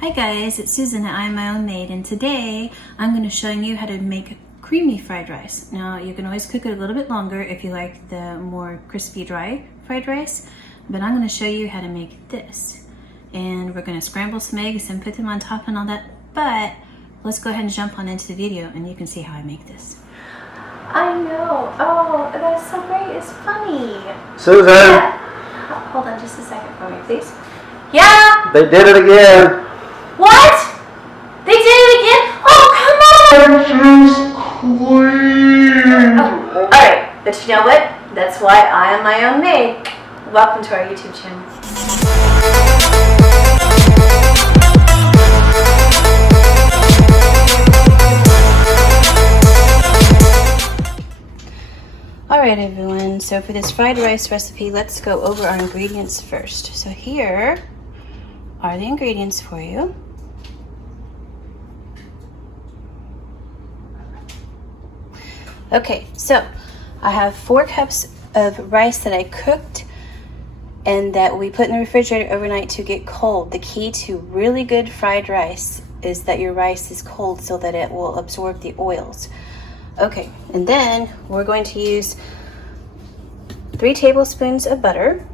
Hi guys, it's Susan at I'm My Own Maid, and today I'm going to show you how to make creamy fried rice. Now you can always cook it a little bit longer if you like the more crispy dry fried rice, but I'm going to show you how to make this. And we're going to scramble some eggs and put them on top and all that, but let's go ahead and jump on into the video and you can see how I make this. I know, oh that's so great, it's funny. Susan! Yeah. Hold on just a second for me please. Yeah? They did it again! What? They did it again? Oh, come on! Oh, alright, but you know what? That's why I am my own maid. Welcome to our YouTube channel. Alright everyone, so for this fried rice recipe, let's go over our ingredients first. So here are the ingredients for you. Okay, so I have 4 cups of rice that I cooked and that we put in the refrigerator overnight to get cold. The key to really good fried rice is that your rice is cold so that it will absorb the oils. Okay, and then we're going to use 3 tablespoons of butter.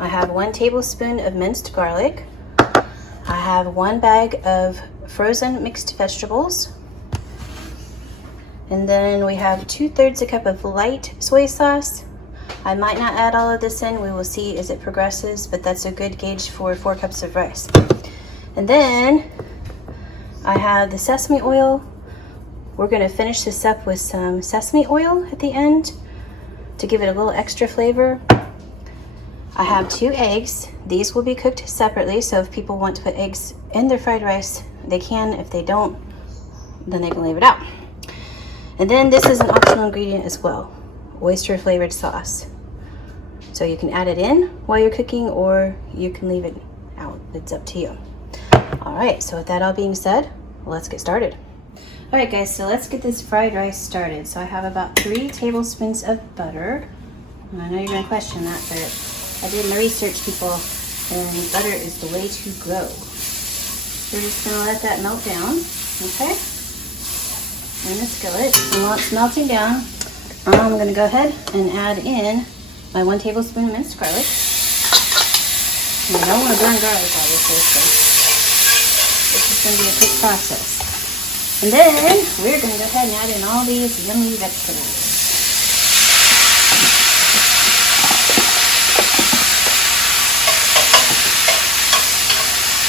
I have 1 tablespoon of minced garlic. I have 1 bag of frozen mixed vegetables. And then we have 2/3 a cup of light soy sauce. I might not add all of this in, we will see as it progresses, but that's a good gauge for 4 cups of rice. And then I have the sesame oil. We're gonna finish this up with some sesame oil at the end to give it a little extra flavor. I have 2 eggs. These will be cooked separately, so if people want to put eggs in their fried rice, they can. If they don't, then they can leave it out. And then this is an optional ingredient as well, oyster flavored sauce. So you can add it in while you're cooking or you can leave it out. It's up to you. All right, so with that all being said, let's get started. All right guys, so let's get this fried rice started. So I have about 3 tablespoons of butter. And I know you're gonna question that, but I did my research, people, and butter is the way to go. We're just gonna let that melt down, okay? In the skillet. And while it's melting down, I'm going to go ahead and add in my 1 tablespoon of minced garlic. And I don't want to burn garlic, obviously, so this is going to be a quick process. And then we're going to go ahead and add in all these yummy vegetables.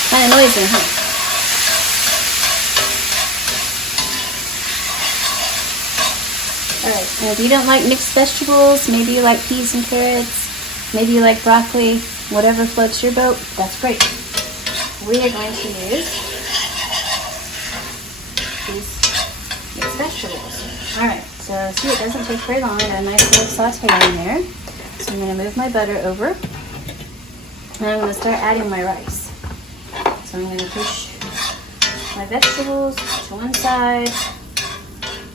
Kind of noisy, huh? Alright, and if you don't like mixed vegetables, maybe you like peas and carrots, maybe you like broccoli, whatever floats your boat, that's great. We are going to use these mixed vegetables. Alright, so see, it doesn't take very long. I got a nice little saute in there. So I'm going to move my butter over, and I'm going to start adding my rice. So I'm going to push my vegetables to one side,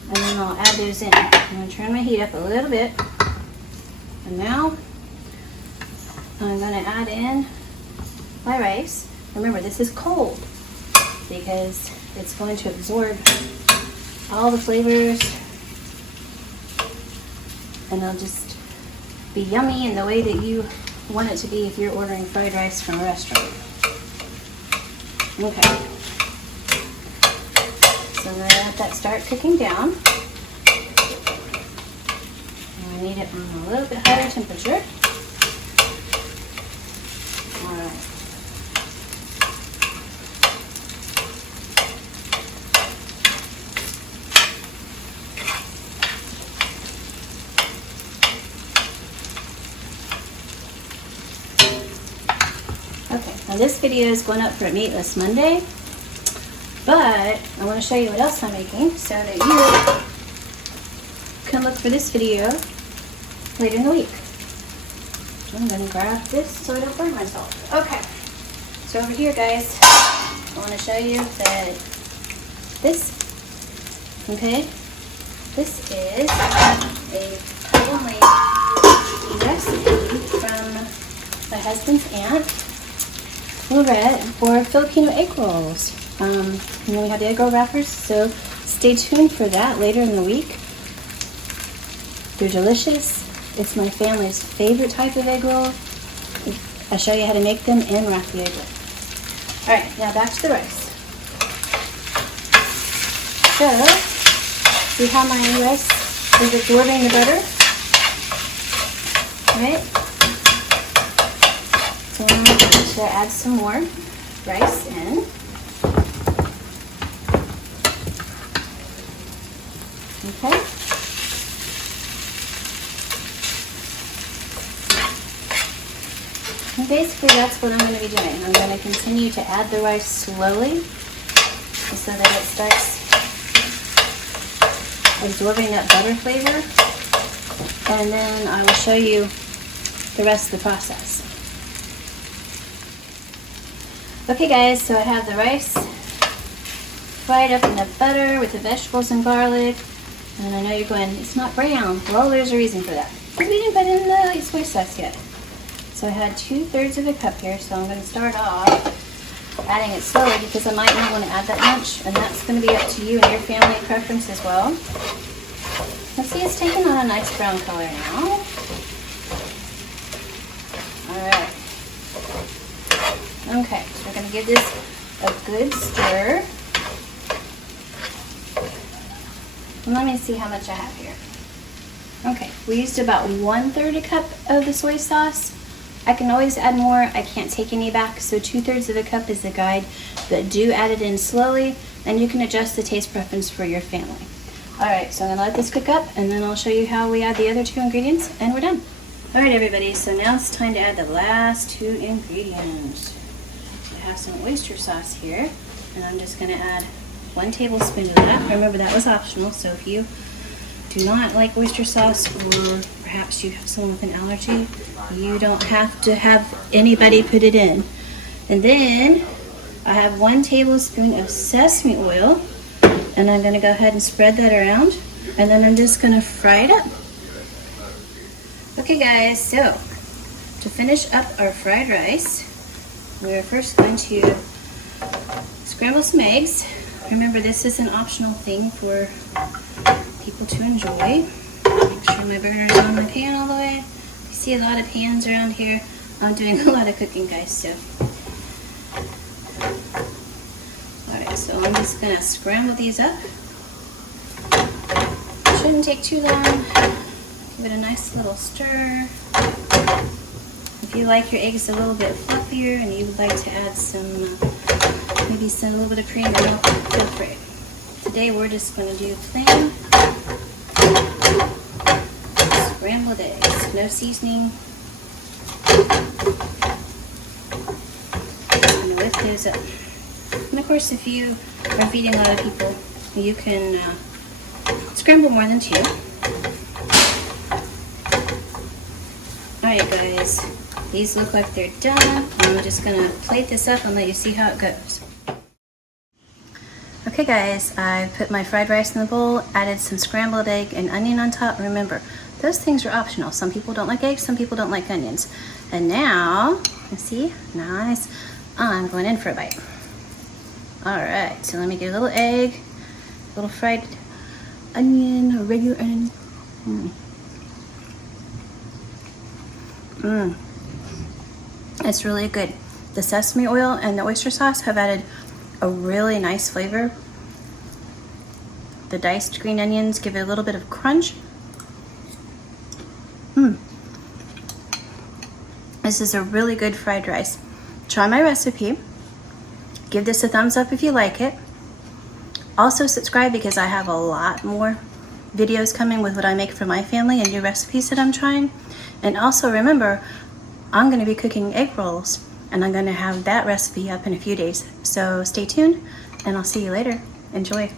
and then I'll add those in. I'm going to turn my heat up a little bit. And now I'm going to add in my rice. Remember, this is cold because it's going to absorb all the flavors and it'll just be yummy in the way that you want it to be if you're ordering fried rice from a restaurant. Okay. So I'm going to let that start cooking down. And I need it on a little bit higher temperature. Alright. Okay, now this video is going up for Meatless Monday. But I want to show you what else I'm making so that you can look for this video later in the week. I'm going to grab this so I don't burn myself. Okay, so over here guys, I want to show you that this, okay, this is a homemade recipe from my husband's aunt. we're ready for Filipino egg rolls. And then we have the egg roll wrappers, so stay tuned for that later in the week. They're delicious. It's my family's favorite type of egg roll. I'll show you how to make them and wrap the egg roll. All right, now back to the rice. So, see how my rice is absorbing the butter? Right? So I'm going to add some more rice in. Okay. And basically that's what I'm going to be doing. I'm going to continue to add the rice slowly so that it starts absorbing that butter flavor. And then I will show you the rest of the process. Okay guys, so I have the rice fried up in the butter with the vegetables and garlic. And I know you're going, it's not brown. Well, there's a reason for that. We didn't put in the soy sauce yet. So I had 2/3 of a cup here, so I'm going to start off adding it slowly because I might not want to add that much, and that's going to be up to you and your family preference as well. Let's see, it's taking on a nice brown color now. Alright. Okay, so we're going to give this a good stir. And let me see how much I have here. Okay, we used about 1/3 a cup of the soy sauce. I can always add more. I can't take any back, so 2/3 of a cup is the guide, but do add it in slowly, and you can adjust the taste preference for your family. Alright, so I'm going to let this cook up, and then I'll show you how we add the other 2 ingredients, and we're done. Alright everybody, so now it's time to add the last 2 ingredients. I have some oyster sauce here, and I'm just going to add 1 tablespoon of that. Remember, that was optional, so if you do not like oyster sauce, or perhaps you have someone with an allergy, you don't have to have anybody put it in. And then I have 1 tablespoon of sesame oil, and I'm going to go ahead and spread that around, and then I'm just going to fry it up. Okay guys, so to finish up our fried rice, we're first going to scramble some eggs. Remember, this is an optional thing for people to enjoy. Make sure my burner is on my pan all the way. You see a lot of pans around here. I'm doing a lot of cooking, guys, so. Alright, so I'm just going to scramble these up. Shouldn't take too long. Give it a nice little stir. If you like your eggs a little bit fluffier and you would like to add some, maybe a little bit of cream or milk, feel free. Today we're just going to do plain scrambled eggs, no seasoning. I'm going to whip those up. And of course, if you are feeding a lot of people, you can scramble more than 2. Alright guys, these look like they're done. I'm just going to plate this up and let you see how it goes. Okay guys, I put my fried rice in the bowl, added some scrambled egg and onion on top. Remember, those things are optional. Some people don't like eggs, some people don't like onions. And now, you see, nice. I'm going in for a bite. Alright, so let me get a little egg, a little fried onion, a regular onion. It's really good. The sesame oil and the oyster sauce have added a really nice flavor. The diced green onions give it a little bit of crunch. This is a really good fried rice. Try my recipe. Give this a thumbs up if you like it. Also subscribe because I have a lot more videos coming with what I make for my family and new recipes that I'm trying. And also remember, I'm going to be cooking egg rolls, and I'm going to have that recipe up in a few days. So stay tuned, and I'll see you later. Enjoy.